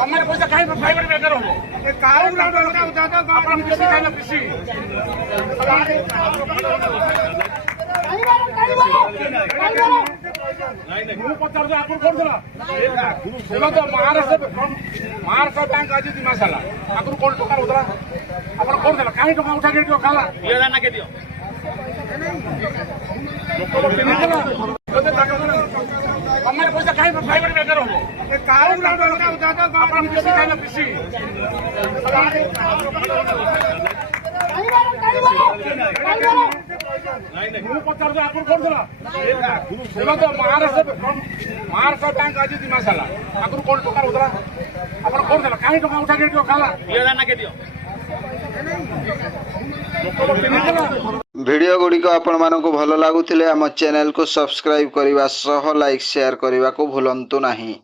हमारे पैसा कहीं प्राइवेट बेकार हो महाराष्ट्र बैंक आज मसाला आगु कौन टका उतरा आप कौन देला कहीं टका उठा के खाला हमारे पैसा कहीं प्राइवेट बेकार हो महाराष्ट्र बैंक आज मसाला आगु कौन टका उतरा आप कौन देला कहीं टका उठा के खाला वीडियो गुड़िक आपण मानकु भल लागुथिले आम चैनल को सब्सक्राइब करने सह लाइक शेयर करने को भूलंतु नहीं।